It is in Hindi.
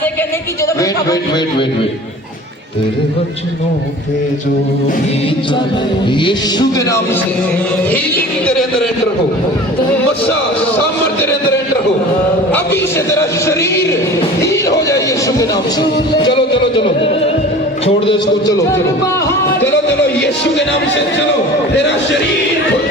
से कहने की जरूरत वेट तेरे वचनों पे जो भी चले यीशु के नाम से हीलिंग तेरे अंदर एंटर हो, मसाज सामर्थ तेरे अंदर एंटर हो, अभी से तेरा शरीर हील हो जाए यीशु के नाम से। चलो चलो चलो छोड़ दे इसको, चलो चलो चलो चलो यीशु के नाम से चलो, तेरा शरीर खुल